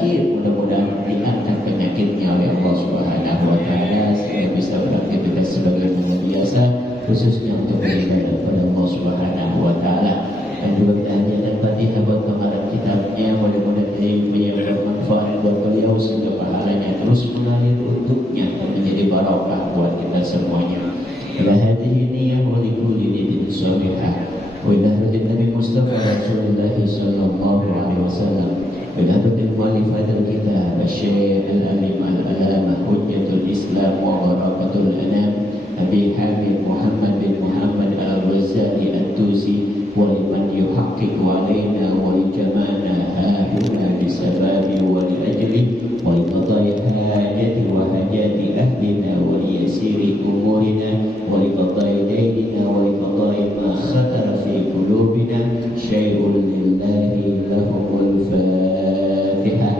sakit, mudah-mudahan diangkat penyakitnya oleh Allah Subhanahu wa taala sehingga bisa beraktivitas sebagaimana biasa, khususnya untuk beribadah kepada Allah Subhanahu wa taala. Dan juga kita hadiahkan Fatihah buat pengarang kitabnya, mudah-mudahan ilmu yang bermanfaat buat beliau sehingga pahalanya terus mengalir untuknya dan menjadi barokah buat kita semuanya. Ila hadhihi niyyah wa likulli niyatin shalihah. Wa ila hadhihi Nabi Mustafa Rasulullah sallallahu alaihi wasallam. Ila hadhihi mu'allifat al-kitab Asy-Syaikh al-Alim al-Alamah Hujjatul Islam wa Barakatul Anam Abi Hamid Muhammad bin Muhammad al-Ghazali at-Tusi wa liman yuhaqqiqu alaina wa lijamana hahuna bisababi wa li ajli wa li qada'i hajati wa hajati ahlina wa li yasiri umurina wa li qada'i daynina wa li qada'i ma khatara fi qulubina syai'un lillahi lahumul Fatihah.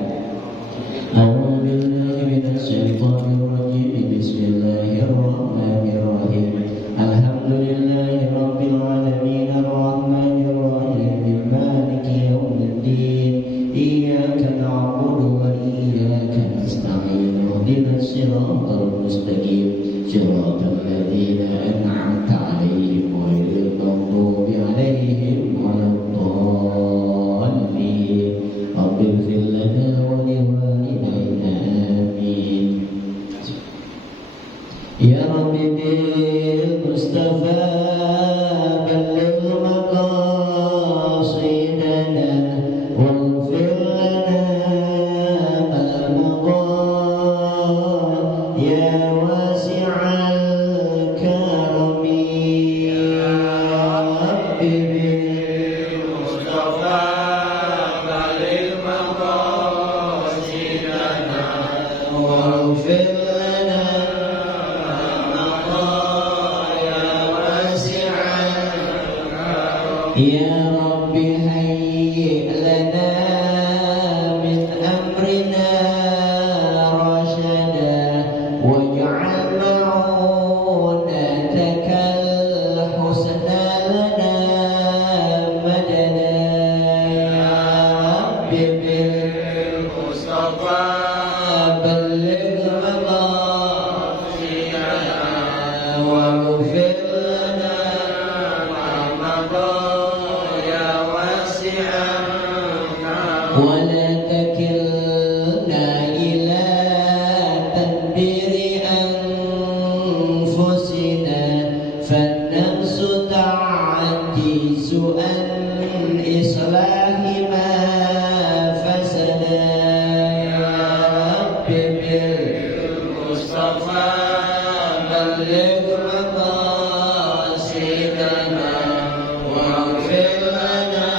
A'udzu billahi minasy syaithanir rajim. Bismillahirrahmanirrahim. Alhamdulillahi rabbil alamin arrahmanir rahim maliki yaumiddin. Iyyaka na'budu wa iyyaka nasta'in. Ihdinas siratal mustaqim. Siratal ladzina an'amta 'alaihim ghairil maghdubi 'alaihim waladdallin. Rabbil ighfir lana wa liwalidayna amin. Ya Rabbi bil Mustafa balligh maqasidana waghfir lana ma madha ya wasi'al karami. Ya Rabbi bil Mustafa balligh maqasidana waghfir lana Ya Rabbi hayyi lana min amrina rashada waj'al ma'unatakal husna lana madada. Ya Rabbi bil Mustafa balligh maqasidana waghfir lana ولا تكلنا إلى تدبير أنفسنا فالنفس تعجز عن إصلاح ما فسد. يا رب بالمصطفى بلغ مقاصدنا واغفر لنا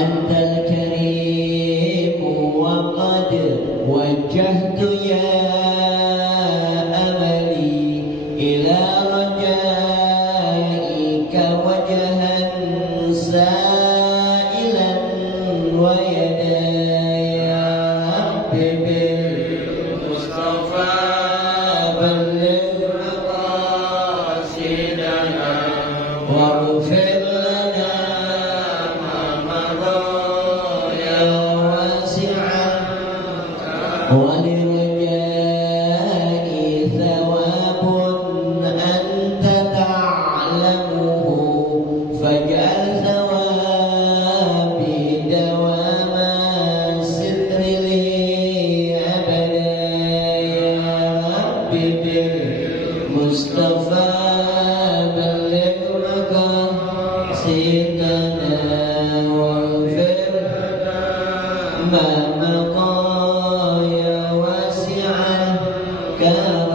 أنت الكريم وقد وجهت يا أملي إلى رجائك وجها سائلا ويدا. يا رب بالمصطفى بلغ مقاصدنا واغفر لنا ولرجائي ثواب أنت تعلمه فاجعل ثوابي دوام الستر لي أبدا. يا رب بالمصطفى بلغ مقاصدنا واغفر ما مضى يا واسع الكرم.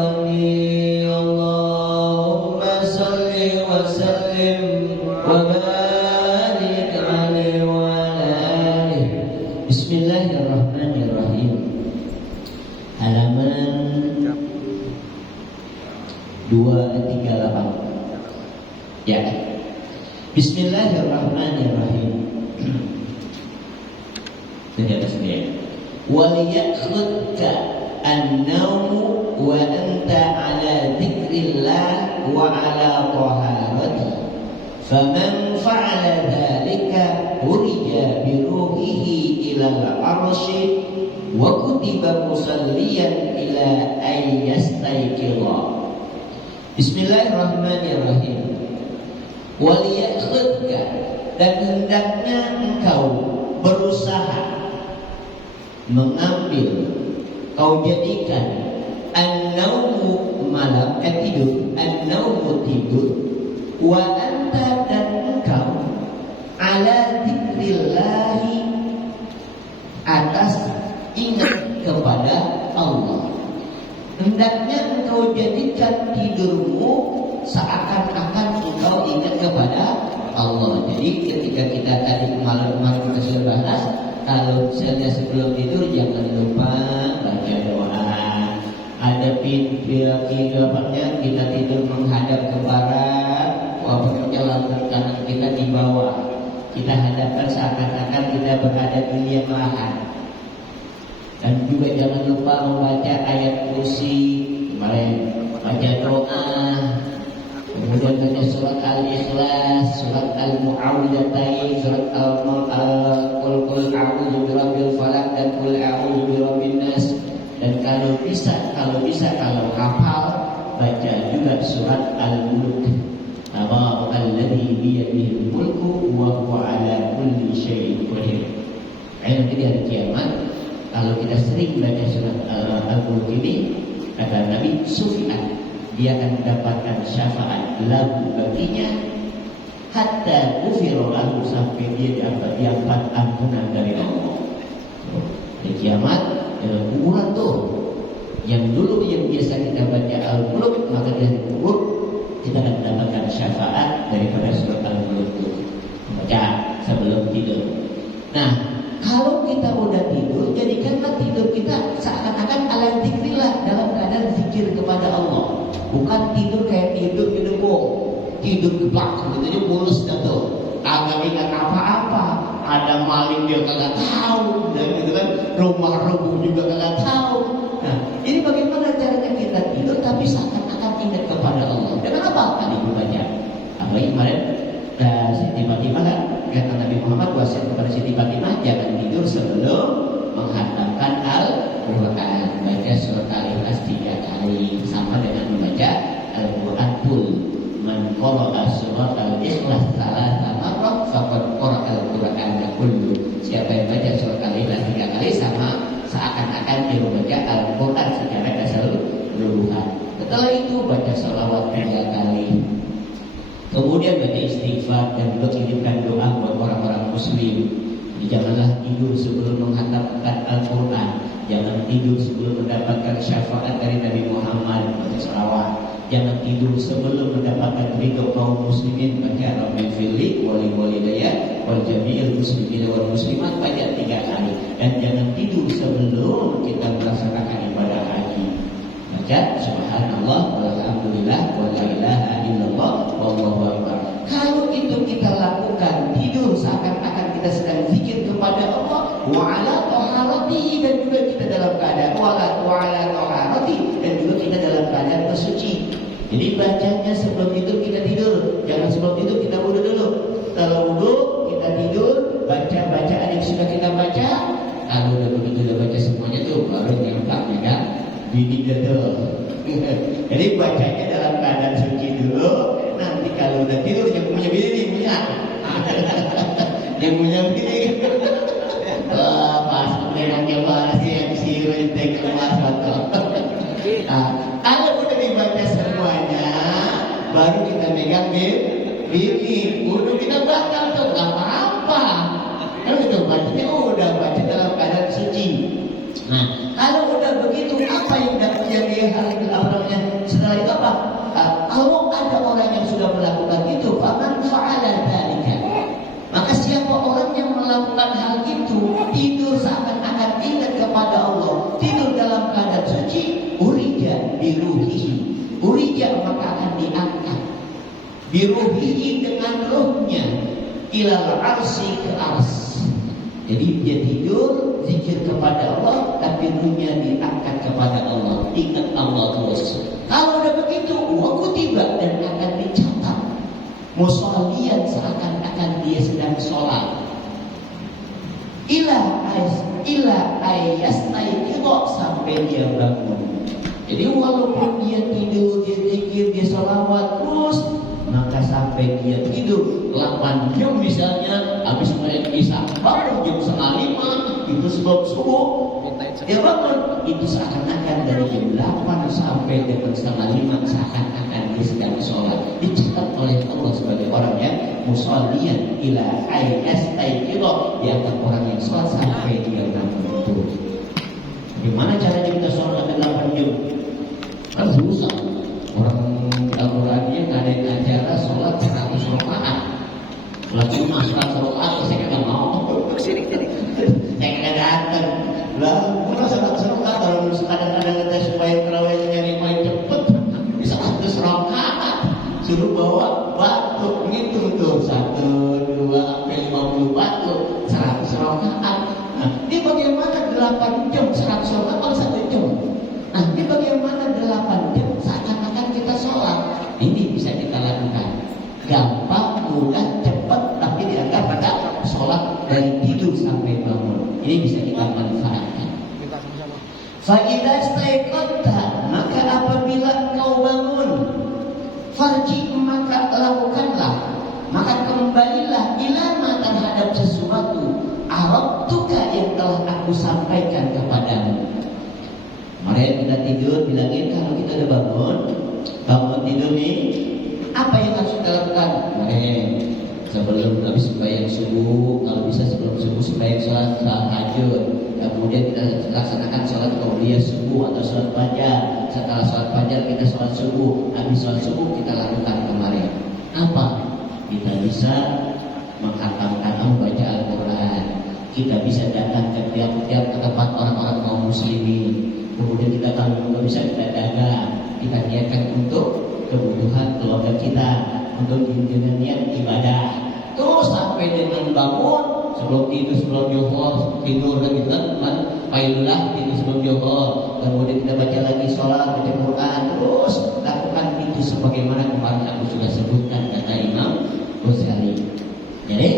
اللهم صل وسلم وبارك عليه وعلى آله. Bismillahirrahmanirrahim. Halaman 238. Ya. Bismillahirrahmanirrahim. Ternyata sendiri. Waliyakhudka an-nawmu wa anta ala dzikrillah wa ala taharati Faman fa'ala dzalika urija bi ruhihi ila al-'arsy wa kutiba musalliyan ila ayyastayqidha. Bismillahirrahmanirrahim. Waliyakhudka, dan hendaknya engkau berusaha mengambil, kau jadikan an-naumu malam, tidur, an-naumu tidur, wa anta, dan engkau ala dzikrillahi, atas ingat kepada Allah. Hendaknya engkau jadikan tidurmu seakan-akan engkau ingat kepada Allah. Jadi ketika kita tadi kemarin kita sudah bahas, kalau misalnya sebelum tidur jangan lupa baca doa. Ada dapatnya kita tidur menghadap ke barat, perjalanan kanan kita di bawah. Kita hadapkan seakan-akan kita berada di liang lahat. Dan juga jangan lupa membaca ayat kursi, kemarin baca doa, kemudian baca surat Al-Ikhlas, surat Al-Mu'awwidhatain, surat Qul a'udzu birabbil falaq, dan Qul a'udzu birabbin nas. Dan kalau bisa hafal, baca juga surat Al-Mulk. Alladzi biyadihi mulku wa huwa ala kulli syai'in qadir. Nanti di hari kiamat, kalau kita sering baca surat Al-Mulk ini, kata Nabi, sufi'at, dia akan mendapatkan syafaat lahu baginya hatta ghufira lahu, sampai dia dapat ampunan dari Allah. Di kiamat, dalam kuburan tuh, yang dulu yang biasa kita baca Al-Mulk, maka dari kubur kita akan mendapatkan syafaat daripada surat Al-Mulk itu, baca sebelum tidur. Nah, kalau kita udah tidur, jadikanlah tidur kita seakan-akan ala dzikrillah, dalam keadaan zikir kepada Allah. Bukan tidur kayak tidur di debok, tidur di belakang gitu aja mulus dah tuh, agak ingat apa-apa. Ada maling dia kagak tahu, dan gitu kan, rumah rubuh juga kagak tahu. Nah, ini bagaimana caranya kita tidur tapi seakan-akan ingat kepada Allah. Dengan apa? Tadi dibaca. Apalagi kemarin Siti Fatimah kan, kata Nabi Muhammad wasiat kepada Siti Fatimah, jangan tidur sebelum menghatamkan Al-Quran. Baca surat Al-Ikhlas 3 kali, sama dengan membaca Al-Quran full. Man qara'a surat Al-Ikhlas salasa marrat faqad qara'a Al-Quran kullu. Siapa yang baca surat Al-Ikhlas 3 kali, sama seakan-akan dia membaca Al-Quran secara keseluruhan. Setelah itu baca sholawat 3 kali. Kemudian baca istighfar dan mengirimkan doa buat orang-orang muslim. Jadi janganlah tidur sebelum menghatamkan Al-Quran. Jangan tidur sebelum mendapatkan syafaat dari Nabi Muhammad, baca sholawat. Jangan tidur sebelum mendapatkan ridho kaum muslimin, baca Rabbil firli wali walidayya wal jami'il muslimin wal muslimat, baca 3 kali. Dan jangan tidur sebelum kita melaksanakan ibadah haji. Baca subhanallah walhamdulillah wa la ilaha illallah wallahu akbar. Kalau itu kita lakukan, tidur seakan-akan kita sedang zikir kepada Allah, wa ala taharati, dan juga kita dalam keadaan wa ala taharati, dan juga kita dalam keadaan bersuci. Jadi bacanya sebelum itu kita tidur, jangan sebelum itu kita wudu dulu. Setelah wudu kita tidur, baca bacaan yang sudah kita baca. Kalau udah begitu udah baca semuanya tuh, baru nyangkap ya kan, bini dulu. Jadi bacanya dalam keadaan suci dulu. Nanti kalau udah tidur, yang punya bini nih punya, yang punya bini. Pas menengoknya masih yang si rentek kemas atau. Kalau udah dibaca semuanya, baru kita megang bini. Udah kita batal tuh, nggak apa-apa. Kalau itu bacanya udah baca dalam keadaan suci. Nah, kalau udah begitu, apa yang setelah itu apa? Kalau ada orang yang sudah melakukan itu, faman fa'ala dzalika, maka siapa orang yang melakukan hal itu, tidur seakan-akan ingat kepada Allah, tidur dalam keadaan suci, urija biruhihi, urija maka akan diangkat biruhihi, dengan ruhnya, ilal arsi, ke ars. Jadi dia tidur zikir kepada Allah, tapi ruhnya diangkat kepada Allah, ingat Allah terus. Kalau udah begitu, wa kutiba, dan akan dicatat Musollian seakan-akan dia sedang sholat. Ila ayastaiqidha sampai dia bangun. Jadi walaupun dia tidur, dia zikir, dia sholawat terus, maka sampai dia tidur 8 jam misalnya, habis main isya baru jam 4:30 itu sebelum subuh dia bangun, itu seakan-akan dari jam 8 sampai jam 4:30 seakan-akan dia sedang sholat. Dicatat oleh Allah sebagai orang yang musollian ila ayastaiqidha, dia akan orang yang sholat sampai dia bangun. Itu gimana caranya kita sholat 8 jam? Kan susah. Orang Al-Qurannya ngadain acara sholat 100 rakaat. Sholat cuma 100 rakaat, saya kagak mau. Saya kagak datang. Lah, mana 100 rakaat kalau kadang-kadang kita supaya terawihnya nyari paling cepet bisa 100 rakaat. Suruh bawa batu, ngitung tuh 1, 2, sampai 50 batu, 100 rakaat. Nah, ini bagaimana 8 jam 100 rakaat kalau 1 jam? Nah, ini bagaimana 8 jam seakan-akan kita sholat? Ini bisa kita lakukan. Gampang, mudah, cepat, tapi dianggap pada sholat dari tidur sampai bangun. Ini bisa kita manfaatkan. Fa'idza istaiqadta, maka apabila kau bangun, farji, maka lakukanlah, maka kembalilah ilama terhadap sesuatu arabtuka yang telah aku sampaikan kepadamu. Kemarin kita tidur, bilangin kalau kita udah bangun tidur nih, apa yang harus kita lakukan? Kemarin sebelum habis sembahyang subuh, kalau bisa sebelum subuh sembahyang sholat tahajud, kemudian kita laksanakan sholat qabliyah subuh atau sholat fajar. Setelah sholat fajar kita sholat subuh, habis sholat subuh kita lakukan kemarin apa? Kita bisa menghatamkan baca Al-Quran, kita bisa datang ke tiap-tiap tempat orang-orang kaum muslimin. Kemudian kita kalau nggak bisa kita dagang, kita niatkan untuk kebutuhan keluarga kita, untuk dengan niat ibadah. Terus sampai dengan bangun, sebelum johor tidur lagi kan, pailulah tidur sebelum johor. Kemudian kita baca lagi sholat, baca Quran, terus lakukan itu sebagaimana kemarin aku sudah sebutkan kata Imam Ghazali. Jadi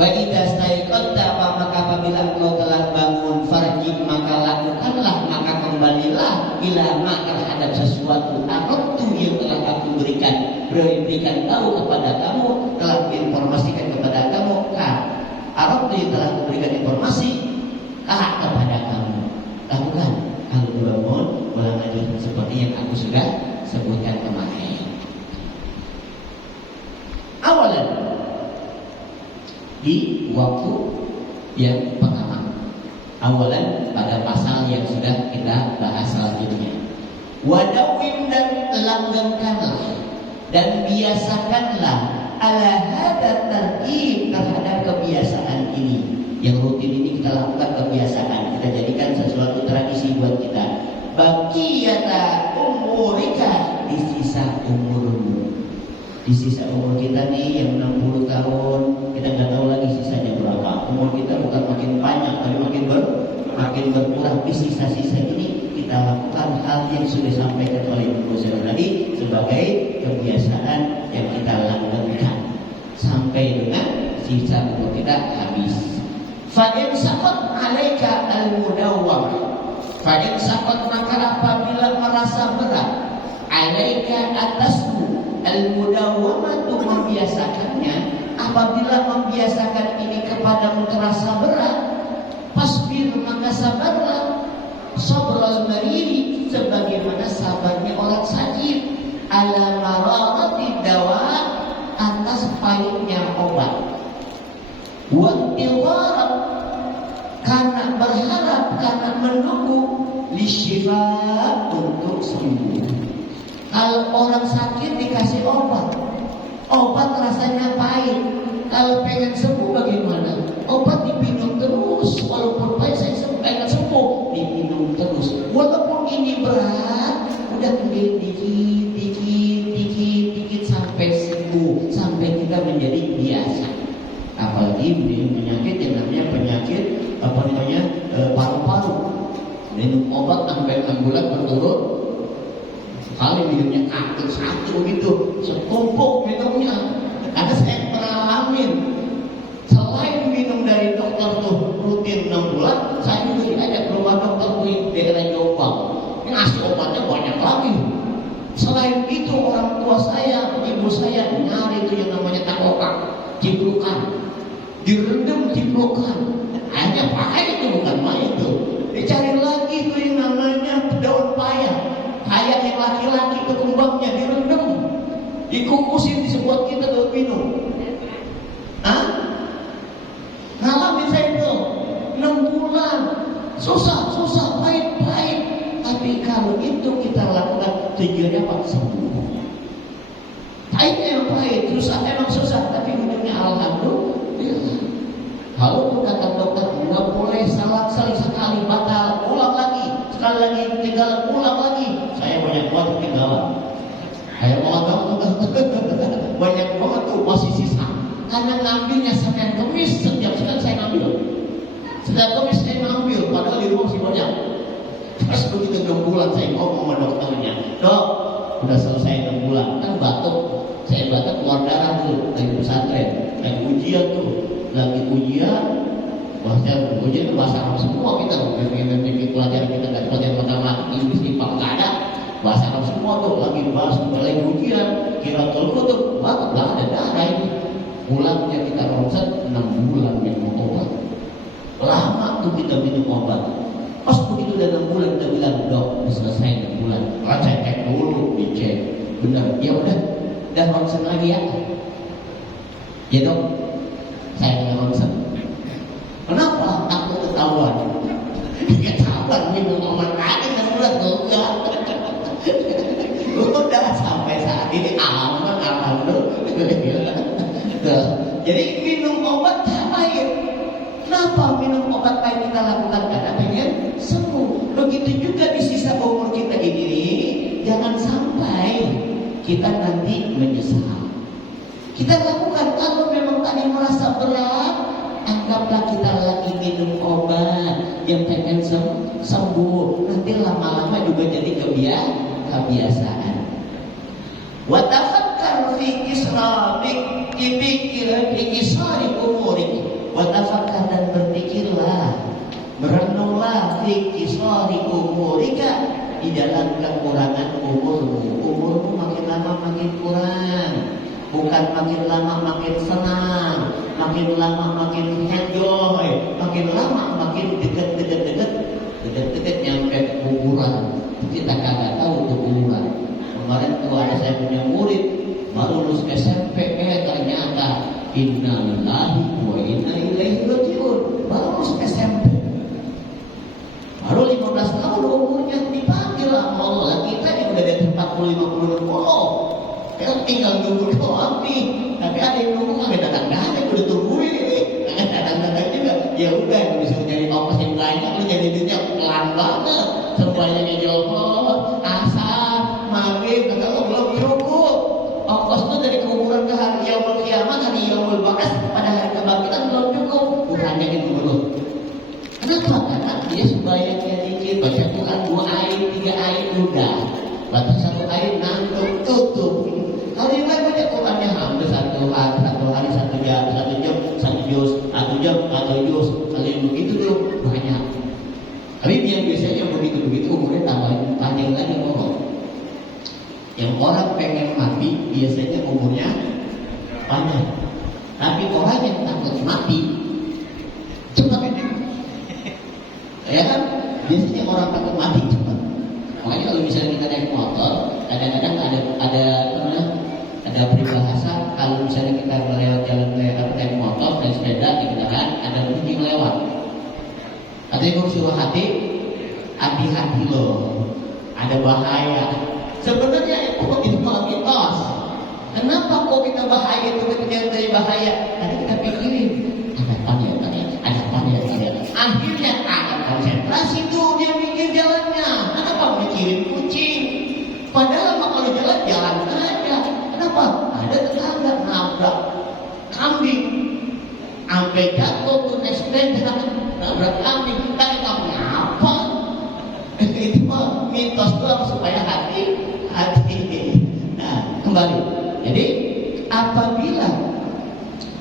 fa'idza staiqadta, maka apabila engkau telah bangun, farji, maka lakukanlah, maka kembalilah ila ma terhadap sesuatu arabtu yang telah aku berikan tahu kepada kamu, telah diinformasikan kepada kamu, arabtu yang telah kuberikan informasi kepada kamu. Lakukan kalau bangun, ulang lagi seperti yang aku sudah sebutkan kemarin. Awalan, di waktu yang pertama, awalan pada pasal yang sudah kita bahas selanjutnya. Wadawim, dan langgengkanlah dan biasakanlah ala hadza tartib, terhadap kebiasaan ini. Yang rutin ini kita lakukan kebiasaan, kita jadikan sesuatu tradisi buat kita. Baqiyata umurika, di sisa umurmu. Di sisa umur kita nih yang 60 tahun, kita nggak tahu lagi sisanya berapa. Umur kita bukan makin banyak, tapi makin berkurang. Di sisa-sisa ini kita lakukan hal yang sudah disampaikan oleh Ibu Ghazali tadi sebagai kebiasaan yang kita lakukan sampai dengan sisa umur kita habis. Fa'in saqat alaika al-mudawwam, fa'in saqat, maka apabila merasa berat, alaika atasmu al-mudawwamatu, membiasakannya, apabila membiasakan ini kepadamu terasa berat, fasbir, maka sabarlah, sabrul mariri, sebagaimana sabarnya orang sakit, ala mararati dawa, atas pahitnya obat, wa'tiwara, karena berharap, karena menunggu, lisyifa, untuk sembuh. Kalau orang sakit dikasih obat rasanya pahit. Kalau pengen sembuh bagaimana? Obat diminum terus, walaupun pahit, saya pengen sembuh, diminum terus. Walaupun ini berat, udah dikit sampai sembuh, sampai kita menjadi biasa. Apalagi penyakit yang namanya penyakit paru-paru. Minum obat sampai 6 bulan berturut Kali minumnya satu gitu, setumpuk minumnya. Karena saya pernah alamin. Selain minum dari dokter tuh rutin 6 bulan, saya juga diajak ke rumah dokter di daerah Jombang. Ngasih obatnya banyak lagi. Selain itu orang tua saya, ibu saya nyari itu yang namanya takokak, ciplukan, direndam ciplukan. Hanya pakai itu bukan main itu. Dicari lagi itu yang namanya daun paya, kayak yang laki-laki itu kembangnya direndam, dikukusin disebuat kita untuk minum. Hah? Ngalamin saya itu 6 bulan, susah, pahit. Tapi kalau itu kita lakukan tujuannya apa? Sembuh. Pahitnya emang pahit, susah emang susah, tapi ujungnya alhamdulillah. Kalau kata dokter nggak boleh sekali batal, ulang lagi, sekali lagi tinggal ulang lagi. Saya banyak banget ketinggalan. Kayak banyak banget tuh masih sisa. Karena ngambilnya Senin Kemis, setiap sekali saya ngambil. Setiap Kemis saya ngambil, padahal di rumah masih banyak. Terus begitu 6 bulan saya ngomong sama dokternya, dok, udah selesai 6 bulan, kan batuk. Saya batuk keluar darah dulu, lagi pesantren, lagi ujian tuh, lagi ujian. Bahasa ujian itu bahasa Arab semua kita, pelajaran kita nggak pelajaran matematika, Inggris, IPA nggak ada. Bahasa Arab semua tuh, lagi bahas, lagi ujian, kira tolong tuh, batuk nggak ada darah ini. Pulangnya kita ronsen 6 bulan minum obat. Lama tuh kita minum obat. Pas begitu udah 6 bulan kita bilang, dok, udah selesai 6 bulan. Saya cek dulu, dicek. Benar, ya udah ronsen lagi ya. Ya dok, saya nggak ronsen. Kenapa? Takut ketahuan. Ketahuan minum obat lagi 6 bulan tuh enggak. Udah sampai saat ini alhamdulillah. Jadi minum obat pahit. Kenapa minum obat pahit kita lakukan? Karena pengen sembuh. Begitu juga di sisa umur kita ini, jangan sampai kita nanti menyesal. Kita lakukan kalau memang tadi merasa berat, anggaplah kita lagi minum obat yang pengen sembuh. Nanti lama-lama juga jadi kebiasaan. Wa tafakkar fi israbik ikisari umurik. Wa tafakkar dan berpikirlah, merenunglah fi ikisari umurika, di dalam kekurangan umurmu. Umurmu makin lama makin kurang, bukan makin lama makin senang, makin lama makin enjoy, makin lama makin dekat nyampe kuburan. Kita kagak tahu tuh kuburan. Kemarin tuh ada saya punya murid baru lulus SMP, ternyata innalillahi wa inna ilaihi rajiun, baru lulus SMP, baru 15 tahun umurnya, dipanggil sama Allah. Kita ini udah dari 40-50 kita tinggal nunggu doang nih. Tapi ada yang nunggu nggak datang-datang, udah tungguin ini datang-datang juga. Ya udah, yang bisa jadi ongkos yang banyak, lu jadi duitnya pelan banget. Semuanya jomblo, asar, maghrib, kata lo belum cukup. Ongkos itu dari kuburan ke hari yaumul kiamat, hari yaumul ba'ats, pada hari kebangkitan belum cukup. Bukannya itu dulu. Kenapa? Karena dia sembahyangnya dikit, baca Quran 2 ayat, 3 ayat udah. Baca 1 ayat ngantuk, tutup. Kalau yang lain baca Qurannya hampir 1 hari 1 jam, 1 juz, 1 jam, atau juz. Kalau yang begitu tuh banyak. Tapi yang biasanya begitu-begitu umurnya tambah panjang lagi ngomong. Yang orang pengen mati biasanya umurnya panjang. Tapi orang yang takut mati cepat. Ya kan? Biasanya orang takut mati cepat. Makanya kalau misalnya kita naik motor, kadang-kadang ada peribahasa, kalau misalnya kita melewat jalan naik motor dan sepeda di kendaraan, ada kucing lewat. Katanya guru suruh hati-hati loh, ada bahaya. Sebenarnya itu malah mitos. Kenapa kok kita bahaya itu dari bahaya? Karena kita pikirin ada apa ya. Akhirnya akan konsentrasi tuh dia mikir jalannya. Kenapa mikirin kucing? Padahal kalau jalan aja. Kenapa? Ada tetangga nabrak kambing, sampai jatuh tuh naik sepeda nabrak kambing. Tanya kamu apa? Itu mah mitos doang supaya hati kembali. Jadi apabila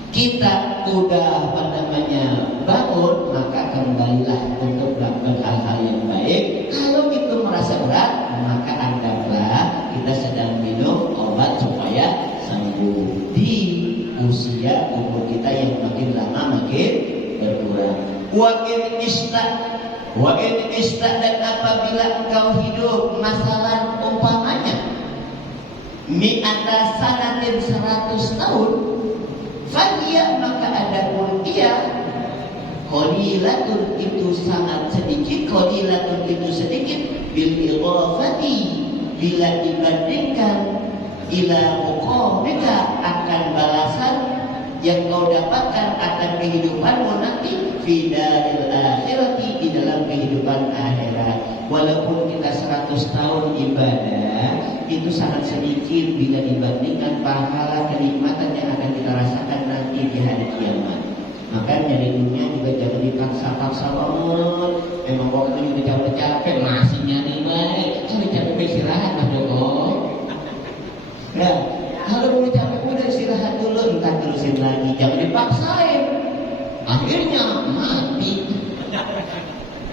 kita udah bangun, maka kembalilah untuk melakukan hal-hal yang baik. Kalau itu merasa berat, maka anggaplah kita sedang minum obat supaya sembuh. Di usia umur kita yang makin lama makin berkurang. Wa in ista dan apabila engkau hidup masalah umpamanya mi'ata sanatin 100 tahun, fahiyah maka ada pun dia qalilatun itu sangat sedikit, qalilatun itu sedikit bil idhafati bila dibandingkan ila muqamika akan balasan yang kau dapatkan akan kehidupanmu nanti fi daril akhirati di dalam kehidupan akhirat. Walaupun kita 100 tahun ibadah itu sangat sedikit bila dibandingkan pahala kenikmatan yang akan kita rasakan nanti di hari kiamat. Maka nyari dunia juga jangan dipaksa-paksa banget. Memang waktu itu capek-capek masih nyari baik. Kalau capek istirahat Mas Joko. Nah, kalau mau capek udah istirahat dulu, entar terusin lagi. Jangan dipaksain. Akhirnya mati.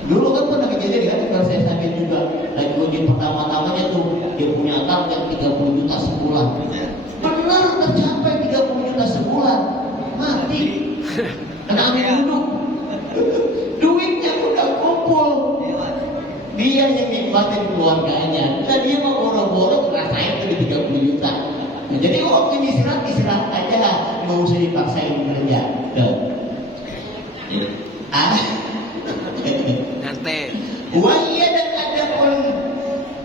Dulu kan pernah kejadian kan, kalau saya sambil juga lagi ujian pertama-tamanya tuh dia punya target 30 juta sebulan. Benar tercapai 30 juta sebulan, mati. Karena ambil duduk, duitnya udah kumpul. Dia yang nikmatin keluarganya, dan dia mau boro-boro ngerasain tuh di 30 juta. Nah, jadi waktu istirahat aja lah, nggak usah dipaksain kerja. Nanti. Wahia dan ada pun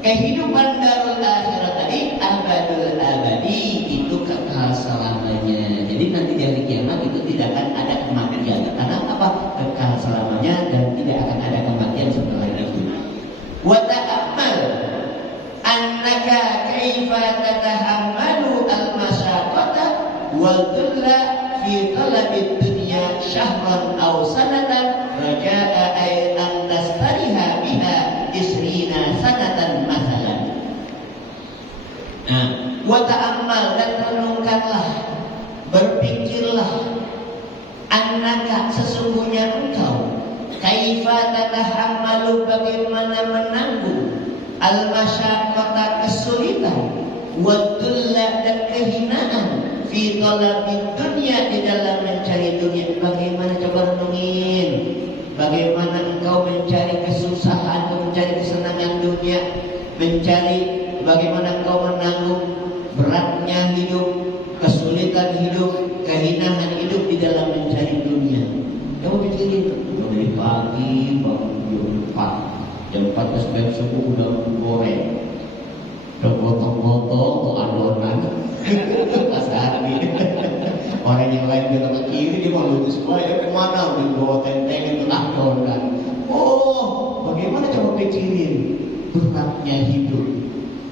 kehidupan darul akhirat tadi abadul abadi itu kekal selamanya. Jadi nanti di hari kiamat itu tidak akan ada kematian. Karena apa? Kekal selamanya dan tidak akan ada kematian setelah itu. Wa ta'ammal annaka kaifa tatahammalu al-masyaqqata wa dhulla fi talabid dunya syahran aw sanatan raja'a an tastariha biha isrina sanatan masalan. Nah, wa ta'ammal dan renungkanlah, berpikirlah, annaka sesungguhnya engkau kaifa tatahammalu bagaimana menanggung al-masyaqqata kesulitan wa dhulla dan kehinaan fi talabid dunya di dalam mencari dunia. Bagaimana, coba renungin, bagaimana engkau mencari kesusahan, mencari kesenangan dunia, mencari bagaimana engkau menanggung beratnya hidup, kesulitan hidup, kehinaan hidup di dalam mencari dunia. Kamu pikirin, dari pagi bangun jam 4 jam subuh udah goreng, udah potong-potong tuh adonan. Pasar nih. Orang yang lain bilang ke kiri, dia mau lurus ya kemana? Udah bawa tenteng itu adonan. Oh, bagaimana coba pikirin beratnya hidup,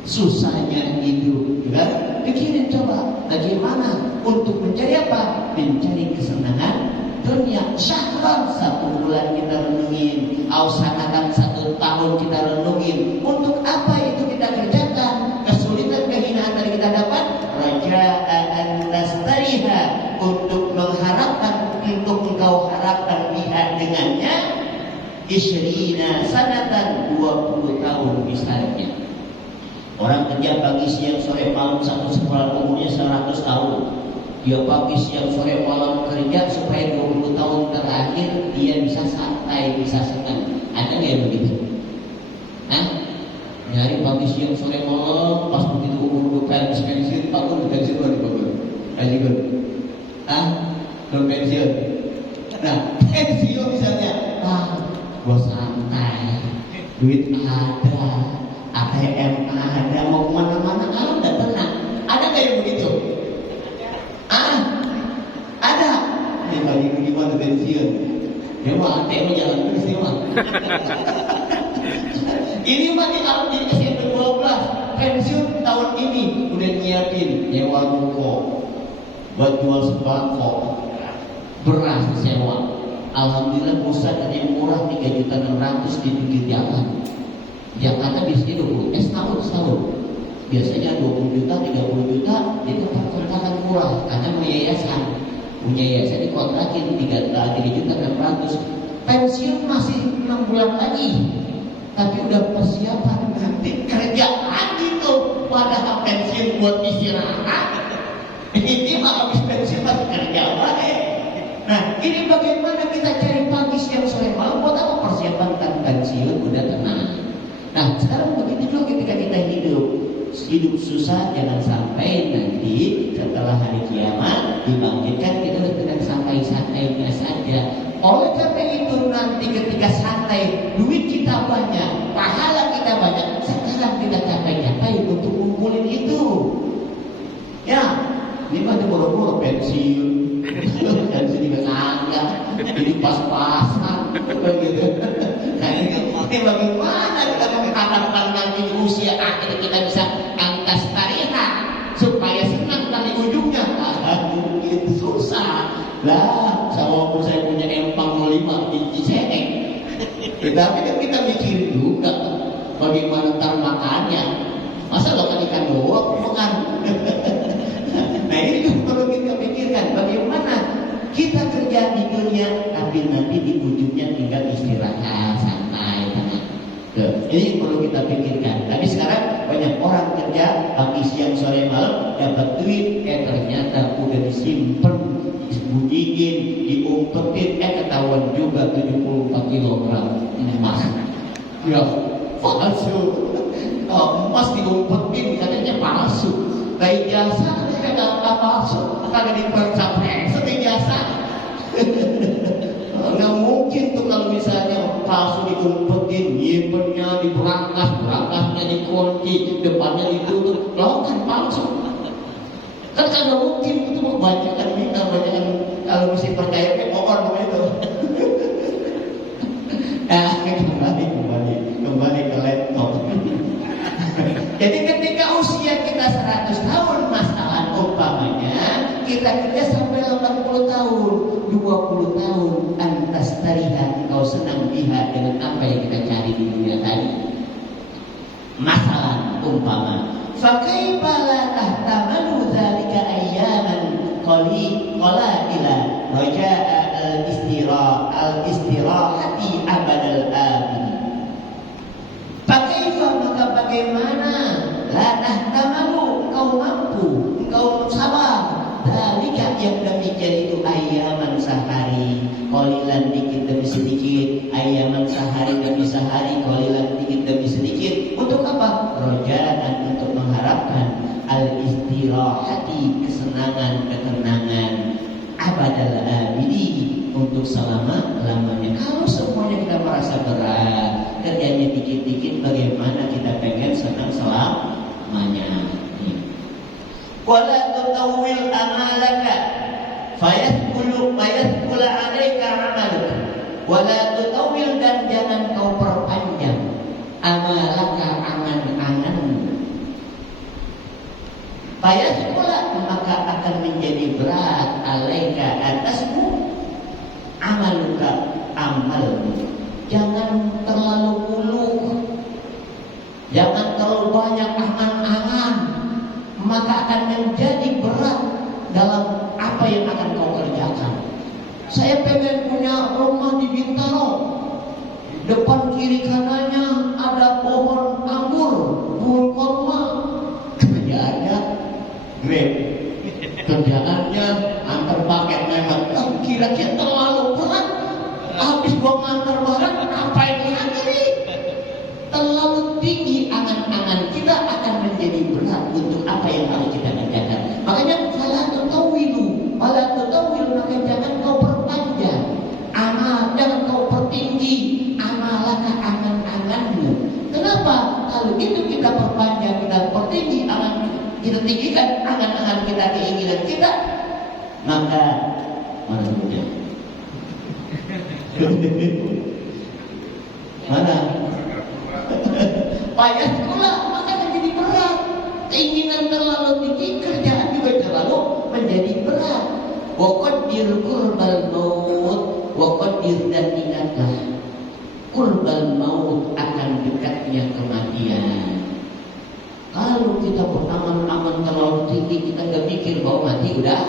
susahnya hidup, kan? Pikirin coba bagaimana untuk mencari apa? Mencari kesenangan dunia. Syahran 1 bulan kita renungin, ausanatan 1 tahun kita renungin. Untuk apa itu kita kerjakan? Kesulitan kehinaan tadi kita dapat, raja'an tastariha, untuk mengharapkan, untuk engkau harapkan biha dengannya isrina sanatan 20 tahun misalnya. Orang kerja pagi siang sore malam satu sekolah umurnya 100 tahun. Dia pagi siang sore malam kerja supaya 20 tahun terakhir dia bisa santai, bisa senang. Ada nggak yang begitu? Hah? Nyari pagi siang sore malam, pas begitu umur pensiun, bangun pensiun baru bangun. Pensiun. Hah? Belum pensiun. Nah, pensiun misalnya, gua santai, duit ada, ATM ada, mau kemana-mana ada, tenang. Ada nggak yang begitu? Ada. Ini lagi gimana pensiun? Dia mah ATM jalan terus dia mah. Ini mah di SMP 12 pensiun tahun ini udah nyiapin nyewa ruko, buat jual sembako, beras sewa. Alhamdulillah pusat ada yang murah 3.600.000 di pinggir jalan. Jakarta biasanya 20 setahun. biasanya 20 juta, 30 juta, itu kontrakan murah karena punya yayasan dikontrakin 3 juta 600. Pensiun masih 6 bulan lagi, tapi udah persiapan nanti kerja lagi tuh, padahal pensiun buat istirahat. Ini mah habis pensiun masih kerja lagi. Nah, ini bagaimana kita cari pagi siang sore malam buat apa? Persiapan pensiun udah tenang. Nah, sekarang begitu juga ketika kita hidup susah, jangan sampai nanti setelah hari kiamat dibangkitkan kita dengan santai-santainya saja. Oleh karena itu nanti ketika santai, duit kita banyak, pahala kita banyak, sekarang kita capek-capek untuk ngumpulin itu. Ya, ini mah boro-boro pensiun. Pensiun juga kagak, jadi pas-pasan begitu. Nah, ini bagaimana kita mengharapkan nanti di usia akhir kita bisa angkas tarihan supaya senang nanti ujungnya. Itu susah lah. Walaupun saya punya empang 5 biji cengeng, tapi kan kita mikirin juga bagaimana ntar makannya. Masa makan ikan doang bukan? Nah, ini juga perlu kita pikirkan bagaimana kita kerja di dunia, tapi nanti di ujungnya tinggal istirahat santai. Ini perlu kita pikirkan. Tapi sekarang banyak orang kerja pagi siang sore malam dapat duit, ternyata udah disimpan, disembunyiin, diumpetin, ketahuan juga 74 kilogram emas. Ya, palsu. Emas diumpetin katanya palsu. Kayak jasa kagak palsu, kagak dipercapres seperti jasa. Nggak mungkin tuh kalau misalnya palsu diumpetin, nyimpennya di berangkasnya dikunci, depannya ditutup, lo kan palsu. Kan kagak mungkin itu banyakan minta, banyakan kalau mesti percaya ke pohon begitu. Kembali ke laptop. Jadi ketika usia kita 100 tahun, masalah umpamanya kita kerja sampai 80 tahun, 20 tahun, antas tarihan kau senang biha dengan apa yang kita cari di dunia tadi. Masalah umpama, fakaifa la tahtamanu dzalika ayyaman qalila raja'a al-istirahati abadal abid. Fakaifa, maka bagaimana la tahtamanu, engkau mampu, engkau sabar, dzalika yang demikian itu ayyaman sehari, qalilan dikit demi sedikit, ayyaman sehari demi sehari, qalilan dikit demi sedikit. Untuk apa? Rojaan, untuk mengharapkan al-istirahati, kesenangan, ketenangan, abadal abidi, untuk selama-lamanya. Kalau semuanya kita merasa berat, kerjanya dikit-dikit, bagaimana kita pengen senang selamanya? Wala tutawwil amalaka fayathqulu 'alaika 'amaluka. Wala tutawwil, dan jangan kau perpanjang amalaka, angan-anganmu. Fayathqula, maka akan menjadi berat, 'alaika, atasmu, amaluka, amalmu. Jangan terlalu muluk, jangan terlalu banyak angan-angan, maka akan menjadi berat dalam apa yang akan kau kerjakan. Saya pengen punya rumah di Bintaro, depan kiri kanannya ada pohon anggur, pohon kurma. Kerjaannya Grab, kerjaannya antar paket memang. Kira-kira terlalu berat. Habis gua ngantar barang, ngapain lagi nih? Terlalu tinggi angan-angan kita, akan menjadi berat untuk apa yang harus kita kerjakan. Makanya fala tutawwilu, maka jangan kau perpanjang amal, jangan kau pertinggi amalaka, angan-anganmu. Kenapa? Kalau itu kita perpanjang, kita pertinggi angan, kita tinggikan angan-angan kita, keinginan kita, maka mana punya? Mana? Payah sekolah, maka menjadi berat. Keinginan terlalu tinggi, kerjaan juga terlalu menjadi berat. Waqaddir qurbal maut, waqaddir, dan ingatlah qurbal maut, akan dekatnya kematian. Kalau kita berangan-angan terlalu tinggi, kita nggak mikir bahwa mati udah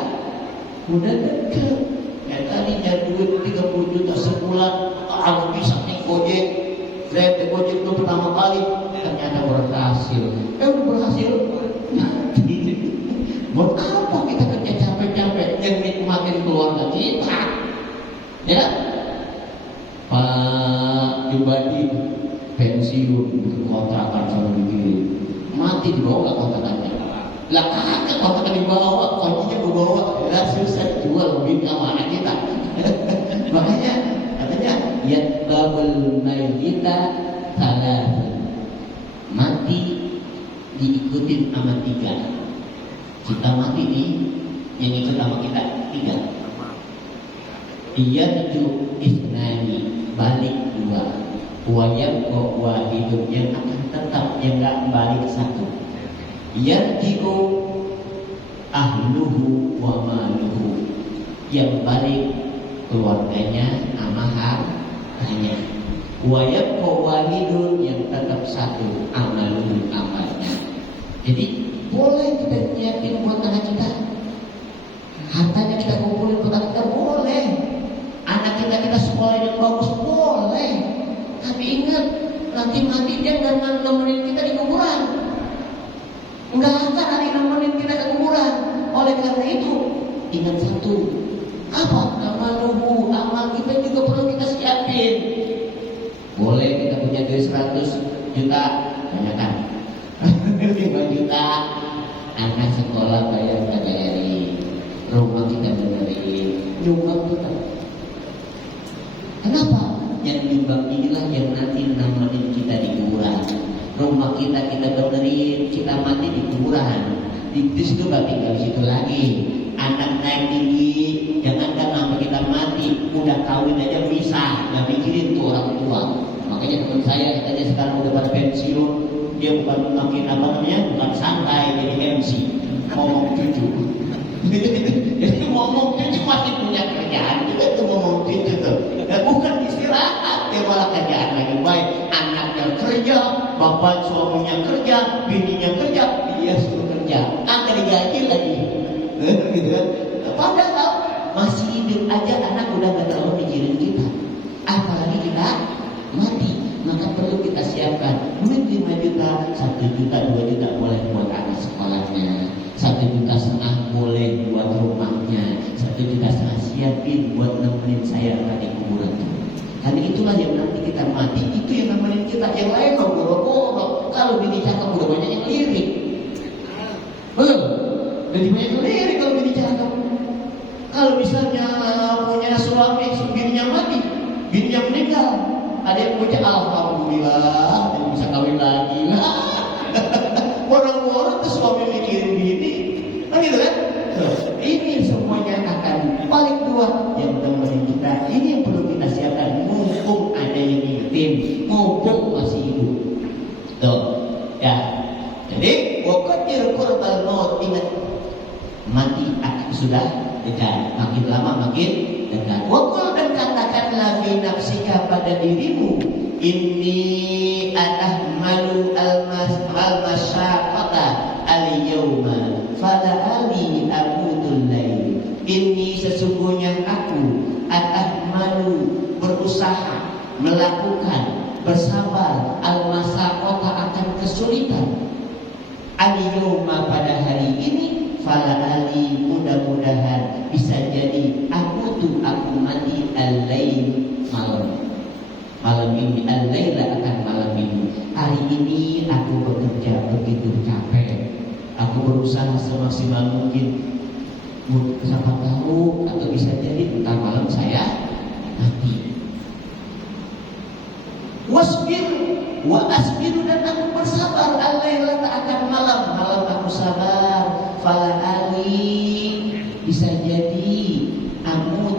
dekat. Ya tadinya duit 30 juta sebulan, aku bisa nih Gojek. Grab Gojek itu pertama kali, ternyata berhasil. Udah berhasil, mati. Buat apa kita kerja capek-capek yang nikmatin keluarga kita? Ya, Pak Jubadi pensiun kontrakan sama dikirim, mati dibawa kontrakannya. Lah kagak kontrakan dibawa, kuncinya gue bawa, lah susah jual lebih sama anak kita. Makanya katanya yatbabul mayyita salah, mati diikutin sama 3. Kita mati nih, yang ikut sama kita 3. Yarju isnani, balik 2. Wayab wahidun, yang akan tetap, yang gak balik 1. Yarji'u ahluhu wa maluhu, yang balik keluarganya sama hartanya. Wayab wahidun, yang tetap 1, amaluhu, amalnya. Jadi boleh kita nyiapin buat anak kita, hartanya kita kumpulin buat anak kita, boleh. Anak kita sekolah yang bagus, boleh. Tapi ingat, nanti mati dia nggak nemenin kita di kuburan, nggak akan ada yang nemenin kita di kuburan. Oleh karena itu, ingat satu, apa? Amal kita juga perlu kita siapin. Boleh kita punya duit 100 juta, tanyakan 5 juta, anak sekolah bayarin, rumah kita benerin, nyumbang kita. Kenapa? Yang nyumbang inilah yang nanti nemenin kita di kuburan. Rumah kita benerin, kita mati di kuburan. Di situ gak tinggal di situ lagi. Anak naik tinggi, jangankan sampai kita mati, udah kawin aja bisa, nggak mikirin tuh orang tua. Makanya teman saya katanya sekarang udah pada pensiun, dia bukan makin bukan santai jadi MC, ngomong cucu. Jadi ngomong cucu masih punya kerjaan, juga tuh ngomong cucu tuh. Dan bukan istirahat, dia malah kerjaan lagi baik. Anaknya kerja, bapak suaminya kerja, bininya kerja, dia suruh kerja, agak digaji lagi. Gitu kan? Padahal masih hidup aja anak udah gak terlalu mikirin kita, apalagi kita mati. Maka perlu kita siapkan duit 5 juta, 1 juta, 2 juta boleh buat anak sekolahnya, 1,5 juta boleh buat rumahnya, 1,5 juta siapin buat nemenin saya di kuburan. Karena itulah yang nanti kita mati, itu yang nemenin kita. Yang lain boro-boro. Kalau bini cakep udah banyak yang lirik, belum? Jadi banyak yang lirik kalau bini cakep. Kalau misalnya punya suami, bininya mati, bininya meninggal, ada yang punya alhamdulillah, dan bisa kawin lagi. Orang-orang tuh suami mikirin bini, kan gitu kan? Ini semuanya akan balik 2 yang nemenin kita. Ini yang perlu kita siapkan, mumpung ada yang ngingetin, mumpung masih hidup. Tuh, ya. Jadi, waqadir qurbal maut, ingat mati akan sudah dekat, makin lama makin dekat. Waqul, dan katakanlah fi nafsika pada dirimu, inni atahmalu al-masyaqata al-yawma fala'ali akutul lail. Inni, sesungguhnya aku atahmalu, berusaha, melakukan, bersabar, al-masyaqata, akan kesulitan, al-yawma, pada hari ini, fala'ali, mudah-mudahan bisa jadi aku mati al-lail, malam ini, al-laila, akan malam ini. Hari ini aku bekerja begitu capek, aku berusaha semaksimal mungkin. Siapa tahu, atau bisa jadi entar malam saya mati. Wasbir wa asbiru, dan aku bersabar, al-laila, akan malam aku sabar. Fala'ali, bisa jadi aku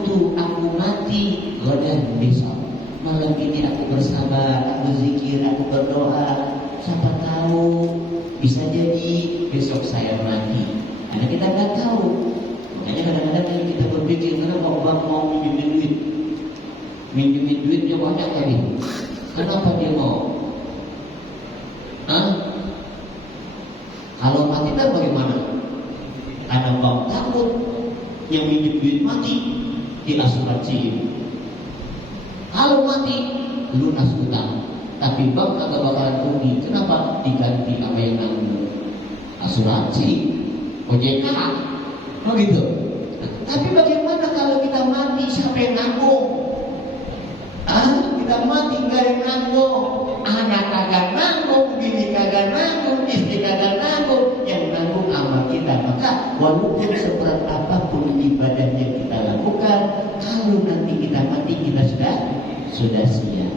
mati godan besok. Malam ini aku bersabar, aku zikir, aku berdoa. Siapa tahu bisa jadi besok saya mati. Karena kita nggak tahu. Makanya kadang-kadang kita berpikir, kenapa orang mau minjemin duitnya banyak kali. Kenapa dia mau? Kalau mati kan bagaimana? Karena bank takut yang minjem duit mati diasuransi. Kalau mati lunas utang, tapi bank kagak bakalan rugi. Kenapa? Diganti apa yang nanggung? Asuransi, OJK, oh gitu. Tapi bagaimana kalau kita mati, siapa yang nanggung? Kita mati nggak ada yang nanggung. Anak kagak nanggung, bini kagak nanggung, istri kagak nanggung. Yang nanggung amal kita. Maka walaupun seberat apapun ibadah yang kita lakukan, kalau nanti kita mati, kita sudah siap.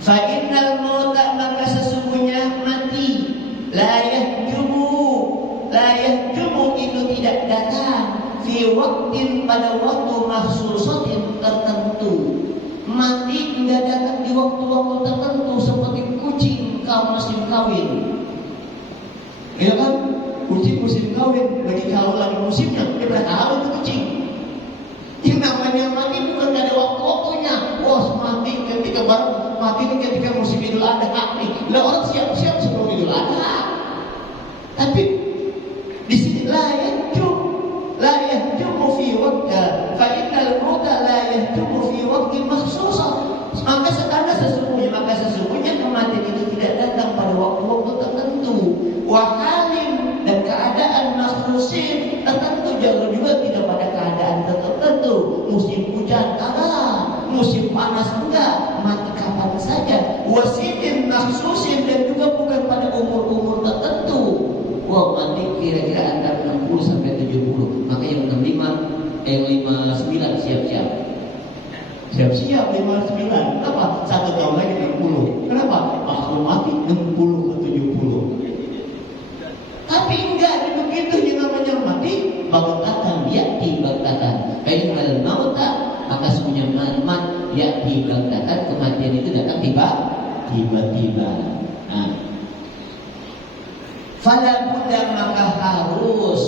Fa'innal mauta, maka sesungguhnya mati la yahjumu itu tidak datang fi waktin, pada waktu mahsusatin tertentu. Mati tidak datang di waktu-waktu tertentu seperti kucing musim kawin. Ya kan? Kucing musim kawin, lagi kawin lagi musimnya, dia berapa tahu itu kucing. Yang namanya mati bukan ada waktu-waktunya. Wah, mati ketika baru mati ini ketika musim Idul Adha nih. Lah orang siap-siap sebelum Idul Adha. Tapi di sini la yahjumu fi waqti, fa innal mauta la yahjumu fi waqti makhsusah. Maka sesungguhnya kematian itu tidak datang pada waktu-waktu tertentu. Wa halin, dan keadaan makhsusin tertentu juga tidak pada keadaan tertentu. Musim hujan kagak, musim panas enggak, mati kapan saja. Wasidin makhsusin, dan juga bukan pada umur-umur tertentu. Wah, mati kira-kira antara 60 sampai 70. Maka yang 59 siap-siap. Siap-siap 59. Kenapa? 1 tahun lagi 60. Kenapa? Aku mati 60 ke 70. Tapi enggak begitu, yang namanya mati baghtatan, ya'ti baghtatan. Ainal mauta, maka semuanya mat ya'ti baghtatan, kematian itu datang tiba-tiba. Nah, fala budda, maka harus,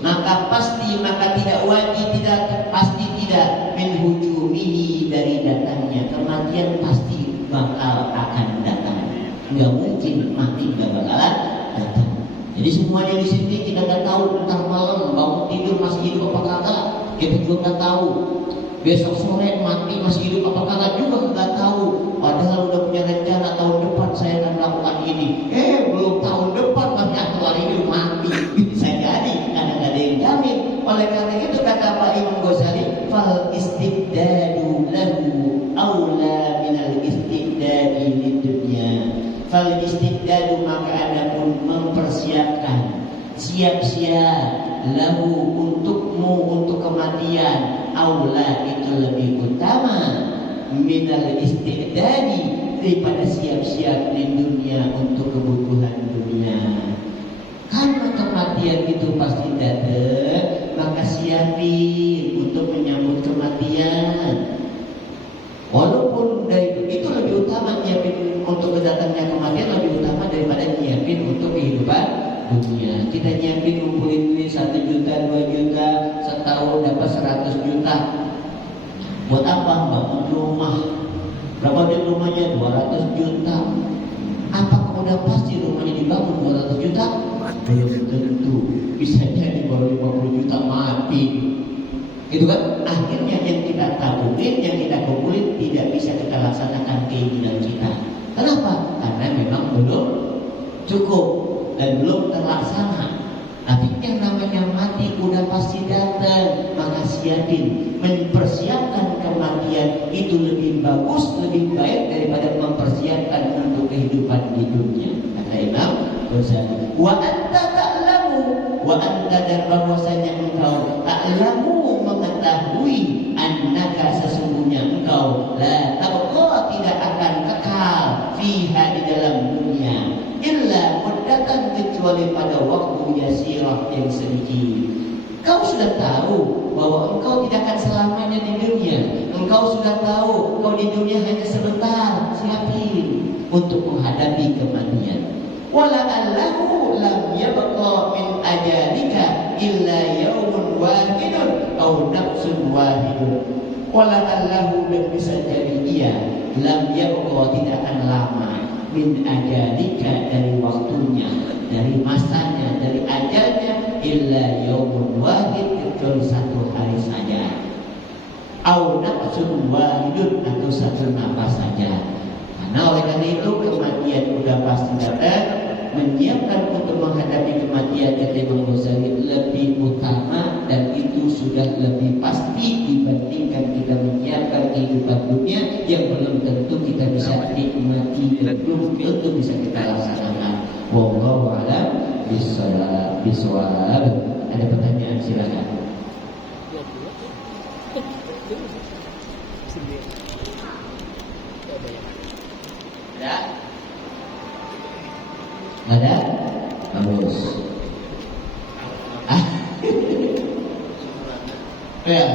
maka pasti, maka tidak wajib, tidak pasti, tidak menhujumihi, dari datangnya kematian pasti bakal akan datang. Nggak mungkin mati nggak bakalan datang. Jadi semuanya di sini kita nggak tahu ntar malam bangun tidur masih hidup apa kagak, kita juga nggak tahu. Besok sore mati masih hidup apa kagak juga nggak tahu. Padahal udah punya rencana tahun depan saya akan melakukan ini. Belum tahun depan masih aktual ini mati. Bisa jadi karena nggak ada yang jamin. Oleh karena itu kata Pak Imam Ghazali, fal istibdadu lahu aula minal istibdadi lidunya. Fal istibdadu, maka adapun mempersiapkan, siap-siap, lahu untukmu, untuk kematian, aula itu lebih utama minal istibdadi, daripada siap-siap di dunia untuk kebutuhan dunia. Karena kematian itu pasti datang, maka siapin untuk menyambut kematian. Walaupun dari itu lebih utama nyiapin untuk kedatangnya kematian, lebih utama daripada nyiapin untuk kehidupan dunia. Kita nyiapin ngumpulin duit 1 juta, 2 juta, setahun dapat 100 juta. Buat apa? Bangun rumah. Berapa duit rumahnya? 200 juta. Apakah udah pasti rumahnya dibangun 200 juta? Belum tentu. Bisa jadi baru 50 juta mati. Itu kan akhirnya yang kita tabungin, yang kita kumpulin tidak bisa kita laksanakan keinginan kita. Kenapa? Karena memang belum cukup dan belum terlaksana. Tapi yang namanya mati udah pasti datang, maka siapin. Mempersiapkan kematian itu lebih bagus, lebih baik daripada mempersiapkan untuk kehidupan di dunia. Kata Imam Ghazali, wa anta ta'lamu, wa anta, dan bahwasanya engkau ta'lamu, mengetahui, annaka, sesungguhnya engkau la tabqa, tidak akan kekal, fiha, di dalam dunia, illa muddatan, kecuali pada waktu yasirah, yang sedikit. Kau sudah tahu bahwa engkau tidak akan selamanya di dunia. Engkau sudah tahu kau di dunia hanya sebentar. Siapin untuk menghadapi kematian. Wala allahu lam yabqa min ajalika illa yaumun wahidun aw nafsun wahidun. Wala allahu, dan bisa jadi ia lam yabqa, tidak akan lama min ajalika, dari waktunya, dari masanya, dari ajalnya, illa yaumun wahid, kecuali satu hari saja, au nafsun wahidun, atau satu nafas saja. Karena oleh karena itu kematian sudah pasti datang. Menyiapkan untuk menghadapi kematian, kata Imam Ghazali, lebih utama dan itu sudah lebih pasti dibandingkan kita menyiapkan kehidupan dunia yang belum tentu kita bisa nikmati dan belum tentu bisa kita laksanakan. Wallahu a'lam bishawab. Ada pertanyaan, silakan. Ada? Ada? Bagus. Ya,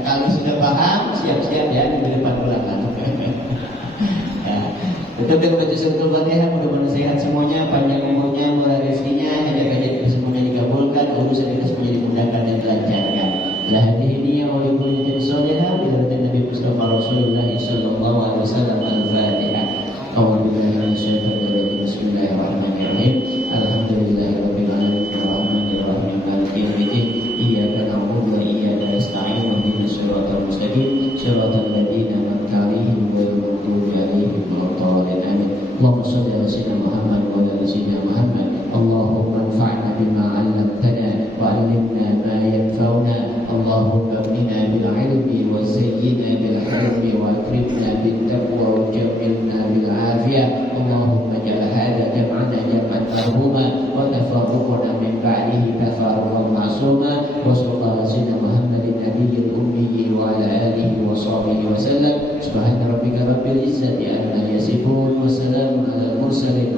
kalau sudah paham, siap-siap ya di depan belakang. Ya, tetap dengan baca suratul Fatihah, mudah-mudahan sehat semuanya, panjang umurnya, murah rezekinya, hajat-hajat kita semuanya dikabulkan, urusan kita semuanya dimudahkan dan dilancarkan. La hadhihi wa li kulli tin salihah bi Nabi Mustafa Rasulullah sallallahu alaihi wasallam. Al-Fatihah. Bismillahirrahmanirrahim. Alhamdulillahirabbil alamin arrahmanir rahim maliki yaumiddin. Iyyaka na'budu wa iyyaka nasta'in. Ihdinas siratal mustaqim siratal ladzina an'amta 'alaihim ghairil maghdubi 'alaihim waladdallin. Amin. Allahumma shalli 'ala sayyidina Muhammad wa 'ala sayyidina Muhammad. Allahumma anfa'na bima 'allamtana wa 'allimna ma yanfa'una. Allahumma qina bil 'ilmi wa zayyina bil 'ilmi wa akrimna bit taqwa wa jammilna bil 'afiyah. Allahumma ja'al hadha jam'ana jam'an marhuma wa tafarruqana min ba'dihi tafarruqan ma'suma. Wa sallallahu ala sayyidina Muhammadin nabiyil ummi wa ala alihi wa sahbihi wa sallam. Subhana rabbika rabbil izzati amma yasifun wa salamun alal mursalin